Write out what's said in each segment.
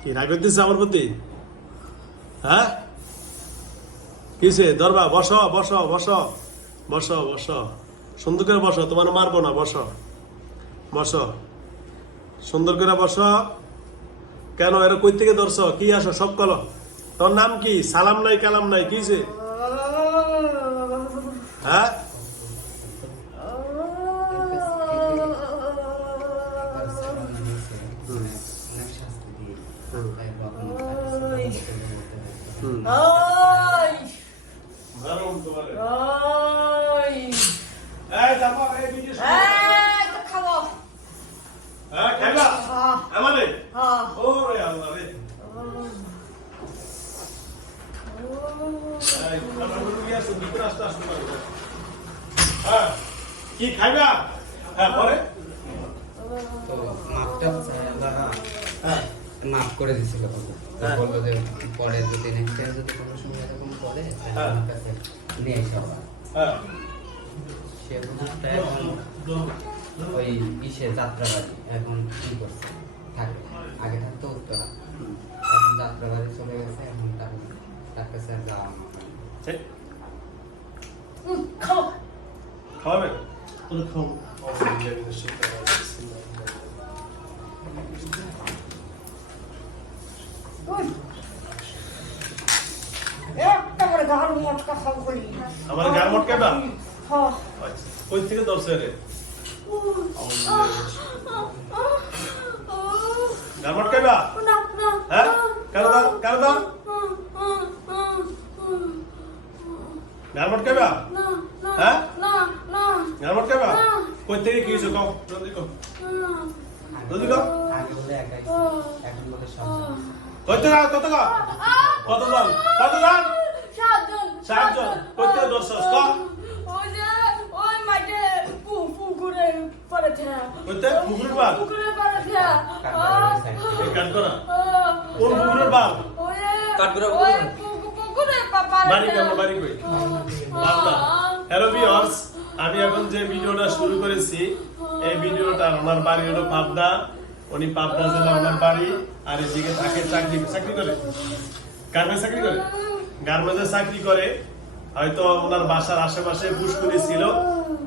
কি রাগ করতেছে আমার প্রতি? হ্যাঁ? কিসে দরবা বস বস বস, বসো বসো। সুন্দর করে বসো, তোমার মারবো না, বস। বস। সুন্দর করে বসো। কেন? এর কই থেকে ধরছো? কি আসো? সব কলো তোর নাম কি? সালাম নাই, কালাম নাই কিসে হ্যাঁ হুম। ওই গরম তোমারে। ওই এই, তারপর এই বিদেশ করে। এই তো খাব হ্যাঁ, খাইবা? হ্যাঁ আমারে? হ্যাঁ ওরে আল্লাহ রে। এই, খাবারগুলো নিয়ে আসো, ভিতরে আসতে আসতে পারবে। হ্যাঁ, কি খাইবা হ্যাঁ পরে তো মাপটা দাদা মাপ করে দিছিল তো হ্যাঁ। বলল যে পরে যদি নেক্সট টাইম যদি কোনো সময় এরকম করে হ্যাঁ। আমার কাছে নিয়ে এসে হ্যাঁ সে বুঝতে এখন ওই ইসে যাত্রাবাড়ি এখন কি করছে থাকে আগে থাকতো উত্তরা এখন যাত্রাবাড়ি চলে গেছে এখন তার তার কাছে আর যাওয়া না। ঠিক। উম, খাব খাওয়াবে তুমি খাও ওই একটা করে গাল মটকা খাব বলি আমার গাল মটকাইবা? হ্যাঁ। থেকে ধরছে রে? না না হ্যাঁ? কেন দাও গারমট খাইবা না না হ্যাঁ? না না না। কই থেকে কি হইছে কও? জলদি কও। জলদি কও আগে বলে একাই এখন বলে সব কই থেকে কত কও কত দাম কত দাম সাতজন সাতজন। কোথায় দশজন? কম। ওই যে ওই মাঠে পুকুরে পড়েছে কোথায়? পুকুরের পাড়? পুকুরে পড়েছে কাট করা কোন পুকুরে? বাড়ি কেমন বাড়ি কই বান্দা হ্যালো ভিউয়ার্স আমি এখন যে ভিডিওটা শুরু করেছি এই ভিডিওটা আমার বাড়ি হলো পাবনা উনি পাবনা জেলা ওনার বাড়ি আর এদিকে থাকে চাকরি চাকরি করে। গার্মেন্টস চাকরি করে? গার্মেন্টসে চাকরি করে। হয়তো ওনার বাসার আশেপাশে পুষ্করি ছিল।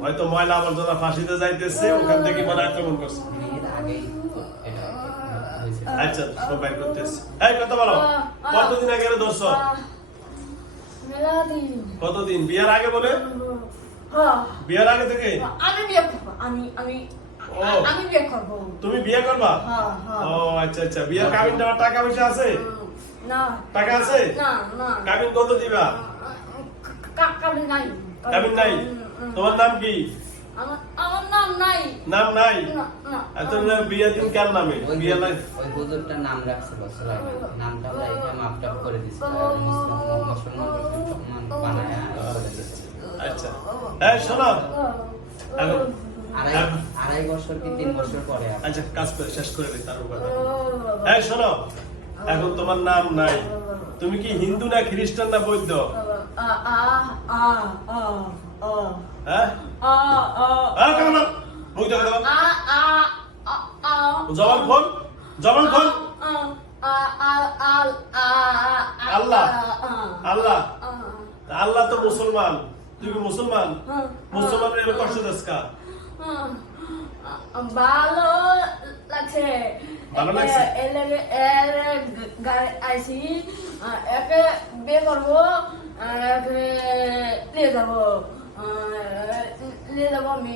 হয়তো ময়লা আবর্জনা ফাঁসিতে যাইতেছে ওখান থেকে মানে আক্রমণ করছে। আচ্ছা সব বাইর করতেছে। এই কথা বলো কতদিন আগে দিন কতদিন? বিয়ার আগে বলে? হ্যাঁ। বিয়ার আগে থেকে? আমি আমি আমি বিয়ে করব। তুমি বিয়ে করবা? হ্যাঁ হ্যাঁ। ও আচ্ছা আচ্ছা। বিয়ের কাবিন দেওয়ার টাকা পয়সা আছে? না। টাকা আছে? না না। কাবিন কত দিবা? কাবিন নাই। কাবিন নাই? তোমার নাম কি? আমার আমার নাম নাই। নাম নাই? বিয়ে কার নামে? বিয়ে নাই ওই হুজুরটার নাম নামটা রাইখা মাপটা করে আর মুসলমান বানায়া আচ্ছা। এই শোনো। আড়াই আড়াই বছর কি তিন বছর পরে আচ্ছা কাজ করে শেষ করে দিই তার উপর এই শোনো এখন তোমার নাম নাই। তুমি কি হিন্দু না খ্রিস্টান না বৌদ্ধ? হ্যাঁ? জবান খোল জবান খোল। আল্লাহ। আল্লাহ। আল্লাহ তো মুসলমান। কি মুসলমান? মুসলমানের কষ্ট দিস কা ভালো লাগছে। ভালো লাগছে? এলে এলে গাড়ি আইসি একে বিয়ে করব একে নিয়ে যাব। নিয়ে যাব আমি।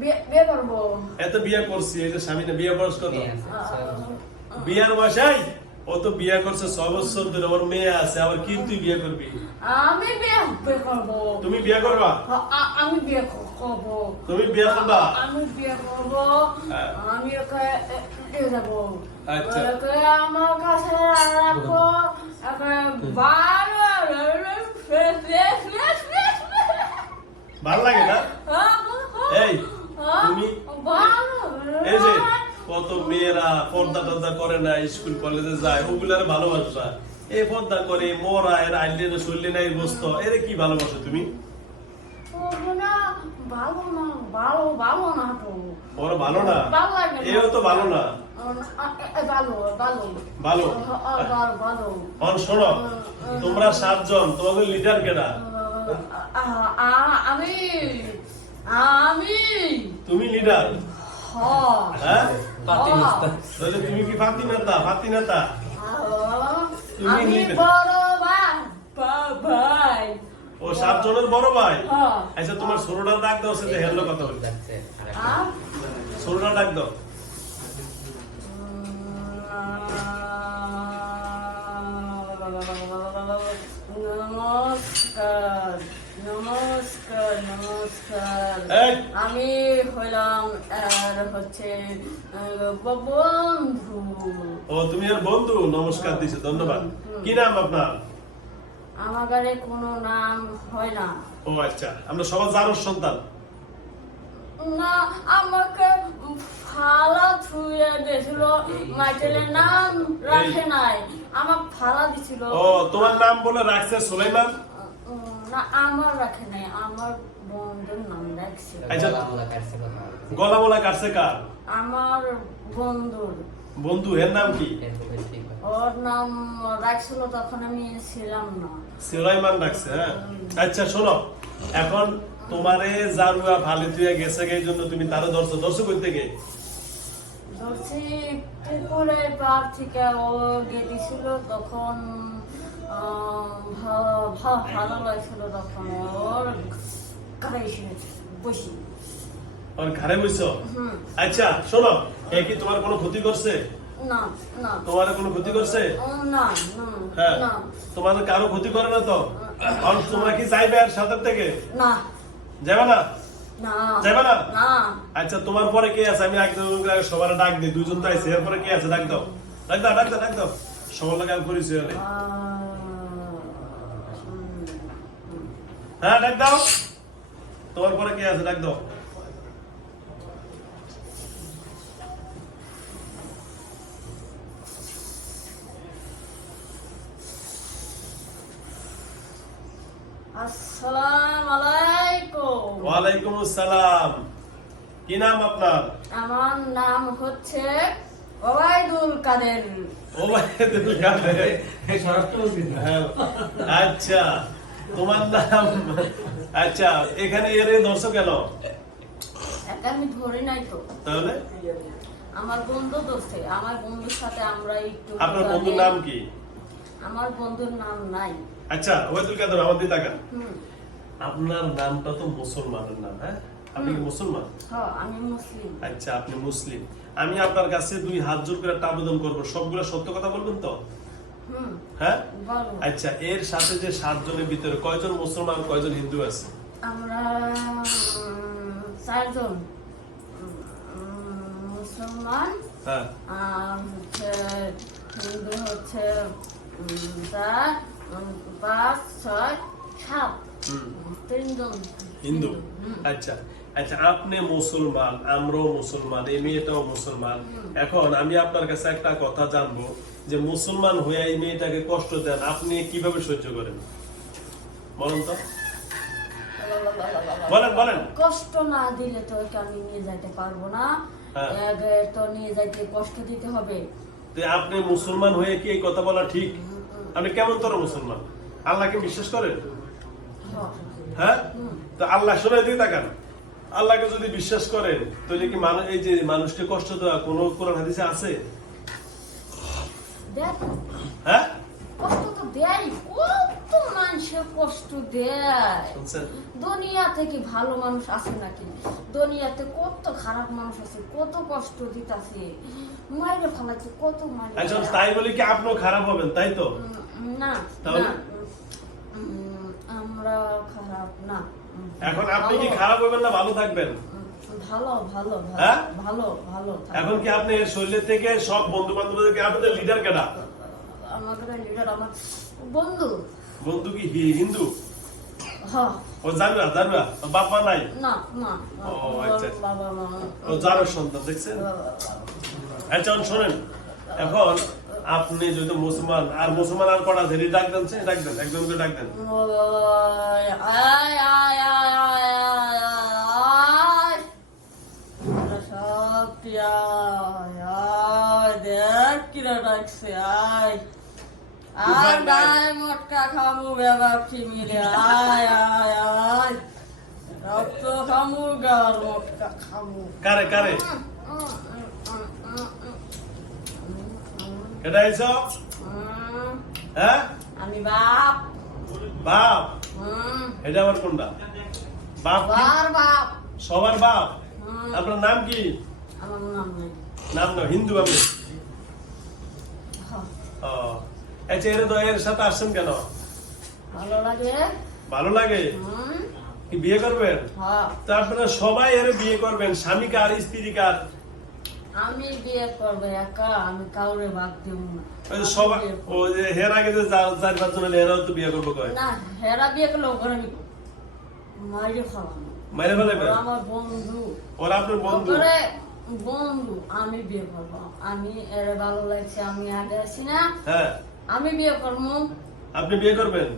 বিয়ে বিয়ে করব। এত বিয়ে করছি এই যে স্বামীটা বিয়ে বয়স কত? বিয়ার বাসাই ও তো বিয়ে করছে ছ বছর ধরে ওর মেয়ে আছে আবার কি তুই বিয়ে করবি? আমি বিয়ে করব। তুমি বিয়ে করবা? আমি বিয়ে করব। তুমি বিয়ে করবা? আমি বিয়ে করব। হ্যাঁ। আমি ওকে নিয়ে যাব আচ্ছা। ওকে আমার কাছে রাখব। ওকে বারো ভালো লাগে না? এই তুমি এই যে কত মেয়েরা পর্দা টর্দা করে না স্কুল কলেজে যায় ওগুলার ভালোবাসা এই পর্দা করে মরা এর আইলেন শরীরে নাই বসতো এর কি ভালোবাসো তুমি? ভালো না ভালো ভালো না তো। ওরা ভালো না? ভালো লাগে না। এও তো ভালো না? ভালো ভালো। ভালো? ভালো ভালো। অন শোনো তোমরা সাতজন তোমাদের লিডার কেনা আমি আমি। তুমি লিডার হ্যাঁ? তাহলে তুমি কি ফাতি নেতা ফাতি নেতা আমি. বড় ভাই। ও সাতজনের বড় ভাই? হ্যাঁ। আচ্ছা তোমার ষোলোটা ডাক দাও সাথে হ্যান্ডল কথা বলি? ষোলোটা ডাক দাও। নমস্কার নমস্কার নমস্কার। আমি হলাম আর হচ্ছে বন্ধু ও তুমি আর বন্ধু? নমস্কার দিছো ধন্যবাদ। কি নাম আপনার? কোনো নাম হয় না। ও আচ্ছা। আমরা জানোর সন্তান। না আমাকে ফালা ছুঁয়ে দিয়েছিল। মাইকেলের নাম রাখে নাই। আমার ফালা দিছিল। ও তোমার নাম বলে রাখছে সুলাইমান? না আমার রাখে নাই আমার বন্ধুর নাম রাখছে। আচ্ছা। গলা বলা কাটছে কার? আমার বন্ধুর। বন্ধু এর নাম কি? ঠিক ওর নাম রাখছিল তখন আমি ছিলাম না। সুলাইমান রাখছে হ্যাঁ? আচ্ছা শোনো এখন তোমারে জারুয়া ভালে তুই গেছে গে জন্য তুমি তারও ধরছো। ধরছো কই থেকে ধরছি পুকুরের পার থেকে ও গেছিল তখন ঘরে আচ্ছা শোনো কি তোমার কোনো ক্ষতি করছে তোমার কোনো ক্ষতি করছে কারও ক্ষতি করে না তো তোমরা কি চাইবে আর সাঁতার থেকে যাবে না যাবে না আচ্ছা তোমার পরে কে আছে আমি একজন সবার ডাক দিই দুজন তো আছে এরপরে কে আছে ডাক দাও ডাক দাও ডাক দাও ডাক দাও সবার লাগে পরিচয় হ্যাঁ ডাক দাও। তোমার পরে কে আছে? ডাক দাও। ওয়ালাইকুম আসসালাম। কি নাম আপনার? আমার নাম হচ্ছে ওবায়দুল কাদের। ওবায়দুল কাদের। হ্যাঁ, আচ্ছা। তোমার নাম? আচ্ছা এখানে এর দর্শক কেন? আমি ধরি নাই তো। তাহলে? আমার বন্ধু ধরছে। আমার বন্ধুর সাথে আমরা একটু আপনার বন্ধুর নাম কি? আমার বন্ধুর নাম নাই। আচ্ছা কাদের আমার আপনার নামটা তো মুসলমানের নাম হ্যাঁ? আপনি কি মুসলমান? হ্যাঁ আমি মুসলিম। আচ্ছা আপনি মুসলিম। আমি আপনার কাছে দুই হাত জোর করে আবেদন করব। সবগুলো সত্য কথা বলবেন তো? হ্যাঁ? আচ্ছা এর সাথে যে সাতজনের ভিতরে কয়জন মুসলমান কয়জন হিন্দু আছে? আমরা চারজন। মুসলমান হ্যাঁ। আর হিন্দু হচ্ছে চার পাঁচ ছয় সাত। তিনজন। হিন্দু? আচ্ছা আচ্ছা আপনি মুসলমান আমরাও মুসলমান এই মেয়েটাও মুসলমান। এখন আমি আপনার কাছে একটা কথা জানব। যে মুসলমান হয়ে এই মেয়েটাকে কষ্ট দেন আপনি কীভাবে সহ্য করেন? বলেন তো। বলেন বলেন। কষ্ট না দিলে তো আমি নিয়ে যাইতে পারব না। হ্যাঁ। তো নিয়ে যাইতে কষ্ট দিতে হবে। তো আপনি মুসলমান হয়ে কি এই কথা বলা ঠিক? আপনি কেমন তোর মুসলমান? আল্লাহকে বিশ্বাস করেন? হ্যাঁ। তো আল্লাহ শুনে দিয়ে তাকান। আল্লাহকে যদি বিশ্বাস করেন তাহলে কি মানুষ এই যে মানুষকে কষ্ট দেওয়া কোন কোরআন হাদিসে আছে? হ্যাঁ? কষ্ট তো দেয়। কত মানুষের কষ্ট দেয়। দুনিয়া থেকে ভালো মানুষ আছে নাকি? দুনিয়াতে কত খারাপ মানুষ আছে কত কষ্ট দিতাছে। মাইরে ফেলাচ্ছে কত মাইরে ফেলাচ্ছে। তাই বলে কি আপনিও খারাপ হবেন তাই তো? না তাহলে? আমরা খারাপ না। এখন আপনি কি। খারাপ হবেন না ভালো থাকবেন? ভালো ভালো ভালো হ্যাঁ? ভালো ভালো এখন কি আপনি এর শরীরের থেকে সব বন্ধু বান্ধবদেরকে আপনাদের লিডার কেনা আমাদের লিডার আমার বন্ধু। বন্ধু কি হিন্দু? হ্যাঁ। ও জানুয়া জানুয়া ও বাবা নাই? না না ও, আচ্ছা। ও জানোর সন্তান দেখছেন? আচ্ছা এখন শোনেন। এখন আপনি যদি মুসলমান আর মুসলমান আর কটা ধরে ডাক দেন ডাক দেন একজন ডাক দেন। আয়, আয়, আয়, আয়, আয়, আয়, আয়। আয়, আয়, লাগছে আয়। উপায় আর নাই। নাই মটকা খামু বেবার মিলে আয় আয় আয়। রক্ত খামু গার মটকা খামু। কারে কারে? কেটা আইছো? উম, হ্যাঁ? আমি বাপ। বাপ? এটা আমার কোনটা? বাপ? বাপ। সবার বাপ। আপনার নাম কি? আমার নাম নেই নাম না হিন্দু আমি আচ্ছা এর তো সাথে আসছেন কেন? ভালো লাগে? ভালো লাগে? কি বিয়ে করবেন? হ্যাঁ। তো আপনারা সবাই এর বিয়ে করবেন স্বামী কার স্ত্রী কার? আমি বিয়ে করব একা আমি কাউরে ভাগ দেব না। সবাই ও যে হের আগে যে চার চার পাঁচজন এলে এরাও তো বিয়ে করব কয়? না হেরা বিয়ে করলে ওখানে আমি মাইরে খাওয়াবো। মাইরে ফেলাবেন আমার বন্ধু। ওরা আপনার বন্ধু? বন্ধু আমি বিয়ে করব। আমি এর ভালো লাগছে আমি আগে আছি না। হ্যাঁ। আমি বিয়ে করব। আপনি বিয়ে করবেন?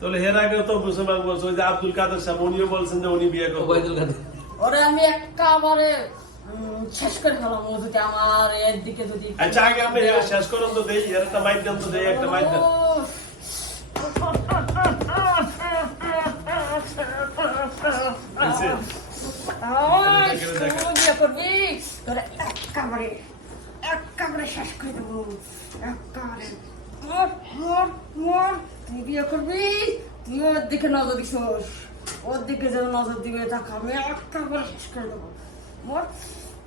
তাহলে হের আগে তো মুসলমান বলছে যে আব্দুল কাদের সাহেব উনিও বলছেন যে উনি বিয়ে করবেন। ওবায়দুল কাদের। ওরে আমি একেবারে শেষ করে ফেলাম ও যদি আমার এর দিকে যদি আচ্ছা আগে আপনি হের শেষ করুন তো দেই এর একটা মাইক দেন তো দেই একটা মাইক দেন? ওই, বিয়ে করবি তোরে একেবারে একেবারে শেষ করে দেবো। একেবারে মর, মর, মর। তুই বিয়ে করবি তুই ওর দিকে নজর দিস ওর দিকে যেন নজর দিবে তাকে আমি একেবারে শেষ করে দেবো। মর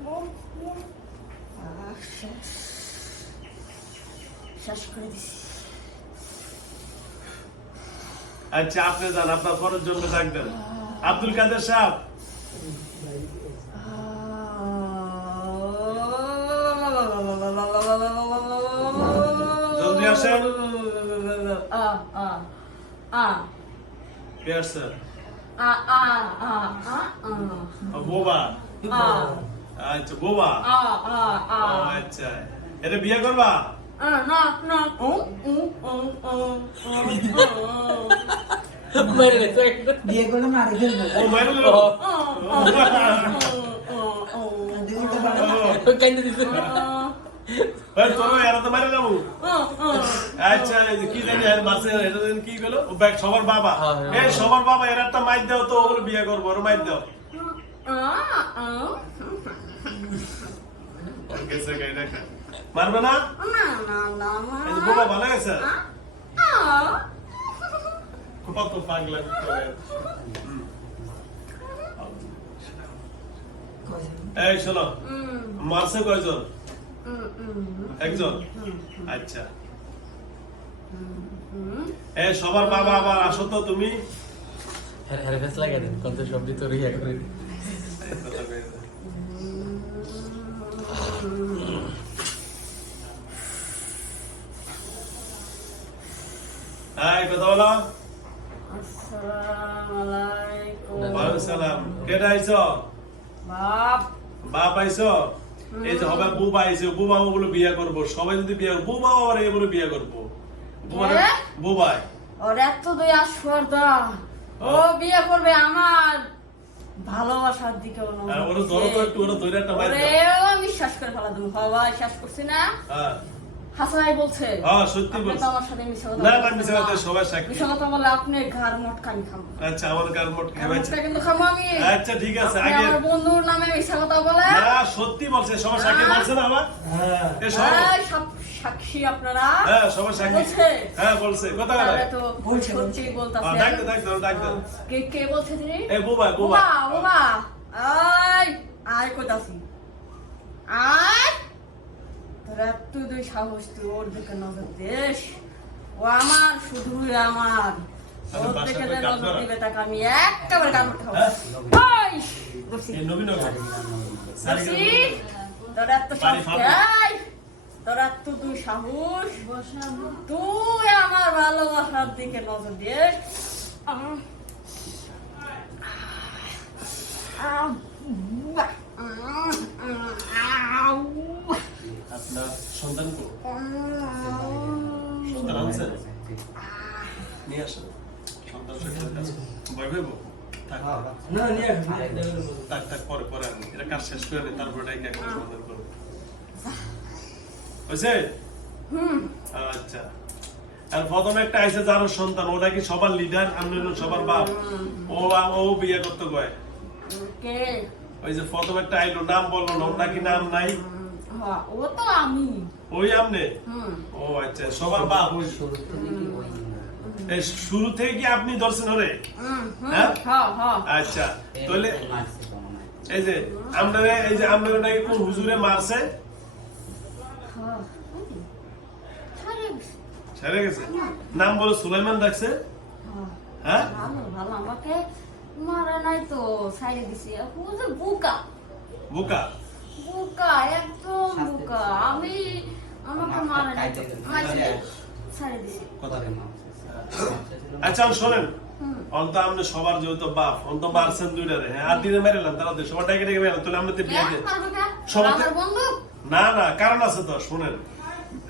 মর করে আচ্ছা আপনি যান আপনার খরচ জন্য ডাক দেন আব্দুল কাদের সাহেব? জলদি আসেন। আ আ আ কে আসছেন আ আ আ আ ও, বোবা আ আচ্ছা বোবা আ আ আ ও, আচ্ছা এটা বিয়ে করবা আ না না উ উ উ উ মেরে গেছে বিয়ে করলে মারি ফেলবে ও মাইরে দিল দিদিটা পারে না। কাইন্দে দিছে ওই তোর এরা তো মারে যাব আচ্ছা এই যে কি জানি আর মাসে এটা সবার বাবা। হ্যাঁ, হ্যাঁ। এই সবার বাবা এর একটা মাইর দাও তো বিয়ে করব ওর মাইর দাও। মারবে না? বোবা ভালো গেছে? কত পাগলা এই শোনো মারছে কয়জন? একজন? আচ্ছা। এই সবার বাবা আবার আসো তো তুমি? হ্যাঁ ফেস লাগাই দেন কত সবজি তো রিয়া করে এই কথা বলো। আসসালামু আলাইকুম। ওয়ালাইকুম সালাম। কেডা আইছো? বাপ। বাপ আইছো? এই যে হবে বুবা এসে বুবা বলে বিয়ে করব। সবাই যদি বিয়ে বুবা আবার এই বলে বিয়ে করব? বুবাই। ওর এত দুই সর্দা ও বিয়ে করবে আমার ভালোবাসার দিকে ওরা ধরো তো একটু ওরা ধরে একটা বিশ্বাস করে ফেলা তুমি। সবাই শ্বাস করছি না। হ্যাঁ হাসাই হ্যাঁ, সত্যি আপনি আমার সাথে মিশে কথা না, না, বলছেন কথা সবার সাক্ষী। মিশে কথা বলে আপনি ঘর মটকানি খাব আচ্ছা আমার কার মোট ঘর খেয়েছে কিন্তু খাব আমি। আচ্ছা ঠিক আছে আগে আমার বন্ধুর নামে মিশে কথা বলে না সত্যি বলছে সবার সাক্ষী বলছে না আবার এ সব সাক্ষী আপনারা। হ্যাঁ সবার সাক্ষী। হ্যাঁ বলছে কথা বলে। তো বলছে, সত্যি হ্যাঁ, বলতাছে ডাক দে, ডাক দে, কে কে বলছে তিনি? এই বুবাই বুবাই বাবা বাবা। আয় আয় কইতাছি। আয়। তোরা তুই দুই সাহস তুই ওর দিকে নজর দিস। ও আমার শুধু আমার। ওর বাসায় দিকে নজর দিবে তাকে আমি একেবারে গান উঠাবো। হ্যাঁ? তোরা এত সাহস তোরা এত দুই সাহস? তুই আমার ভালোবাসার দিকে নজর। আহ। আপনার সন্তান কো? সন্তান আনছেন নিয়ে আসেন সন্তান সন্তান কাছে ভয় না, নিয়ে আসো, নিয়ে আসো। থাক থাক পরে পরে আনি এটা কাজ শেষ করে তারপরে ডাইকে একটা সমাধান করব। হয়েছে? আচ্ছা। আর প্রথমে একটা আইসে যার সন্তান। ওটা কি সবার লিডার আমি সবার বাপ? ও ও বিয়ে করতে কয়? ওই যে প্রথম একটা আইলো নাম বলল না নাকি নাম নাই? ও তো আমি। ওই আমনে? ও আচ্ছা সবার বাপ ওই শুরু থেকে কি ওই এই শুরু থেকে কি আপনি হুম হ্যাঁ? হ্যাঁ হ্যাঁ আচ্ছা তাহলে। এই যে আপনারা এই যে আপনারা নাকি কোন হুজুরে মারছে? হ্যাঁ ছাড়ে গেছে। নাম বলে সুলাইমান ডাকছে? হ্যাঁ, হ্যাঁ? ভালো ভালো আমাকে মারা নাই তো ছাড়ে দিছি। ও যে বুকা। বোকা? বুকা একদম বুকা। আমি আমাকে মারা ছাড়ে দিছি। কথা। আচ্ছা শোনেন। অন্ত সবার যেহেতু বাপ অন্ত মারছেন দুইটারে। হ্যাঁ আর দিনে মেরেলাম তারা সবার ডেকে ডেকে মেরেলাম তাহলে আমরা তো বিয়ে হ্যাঁ, না না কারণ আছে তো শুনেন।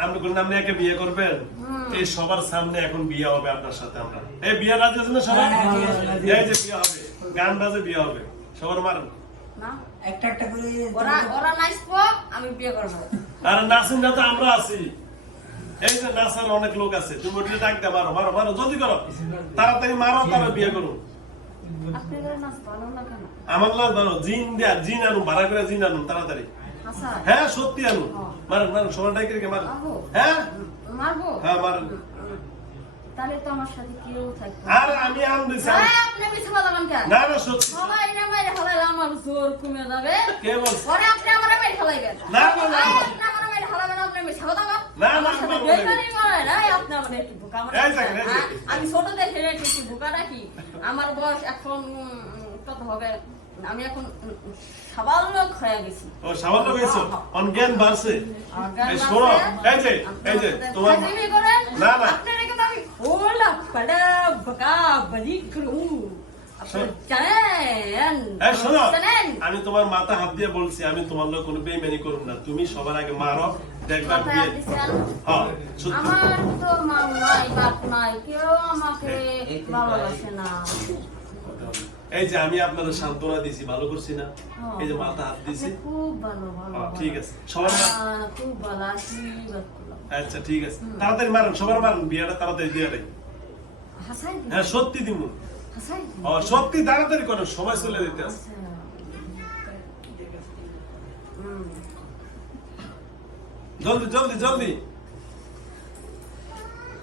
আপনি কোন আপনি একে বিয়ে করবেন? এই সবার সামনে এখন বিয়ে হবে আপনার সাথে আমরা। এই বিয়ে রাজি সবাই? হ্যাঁ, বিয়ে রাজি, রাজি। এই যে বিয়ে হবে গান বাজে বিয়ে হবে। সবার মারেন। একটা একটা করে ওরা ওরা নাইস আমি বিয়ে করব। আর নাসিন না তো আমরা আছি। এই যে নাসার অনেক লোক আছে তুমি ওটা ডাক দে মারো মারো মারো জলদি করো। তাড়াতাড়ি মারো তারপর বিয়ে করো। আপনাদের নাচ ভালো না। কেন আমার লাগ ধরো জিন দেয়া জিন আনুন ভাড়া করে জিন আনুন তাড়াতাড়ি। হ্যাঁ সত্যি আনুন। মারেন মারেন সবার ডাকে মারেন। হ্যাঁ? হ্যাঁ মারেন। তাহলে তো আমার সাথে কেউ থাকবে না। আর আমি দিছি হ্যাঁ, আপনি মিছে বলবেন কেন? না না সত্যি। সবাই না আমার জোর কমে যাবে। কে বলছে? পরে আপনি আমার মেরে না, না, না, আপনি আমার মেরে আপনি মিছে কথা না, না, সাথে না। বেইমানি আপনি আমার একটু বোকা হ্যাঁ, আমি ছোট দেখে রেখেছি বোকা নাকি? আমার বয়স এখন কত হবে? আমি এখন সাবাল লোক হয়ে গেছি। ও সামান্য হয়েছে? অন জ্ঞান বাড়ছে। এই শোনো এই যে এই যে তোমার না, না। এখানে আমি তোমার মাথা হাত দিয়ে বলছি আমি তোমার লোক কোনো বেইমানি করুন না। তুমি সবার আগে মারো দেখবা হ্যাঁ আমার তো মা নাই বাপ নাই কেউ আমাকে ভালোবাসে না। এই যে আমি আপনাদের সান্ত্বনা দিছি ভালো করছি না? হ্যাঁ। এই যে মাথা হাত দিছি। আচ্ছা, খুব ভালো ভালো হ্যাঁ, ঠিক আছে সবার খুব ভালো করলাম আচ্ছা ঠিক আছে। তাড়াতাড়ি মারেন সবার মারেন বিয়েটা তাড়াতাড়ি দিয়ে দেয় হ্যাঁ সত্যি দিব। ও সত্যি তাড়াতাড়ি করেন সময় চলে যেতে আছে আচ্ছা। জলদি জলদি জলদি।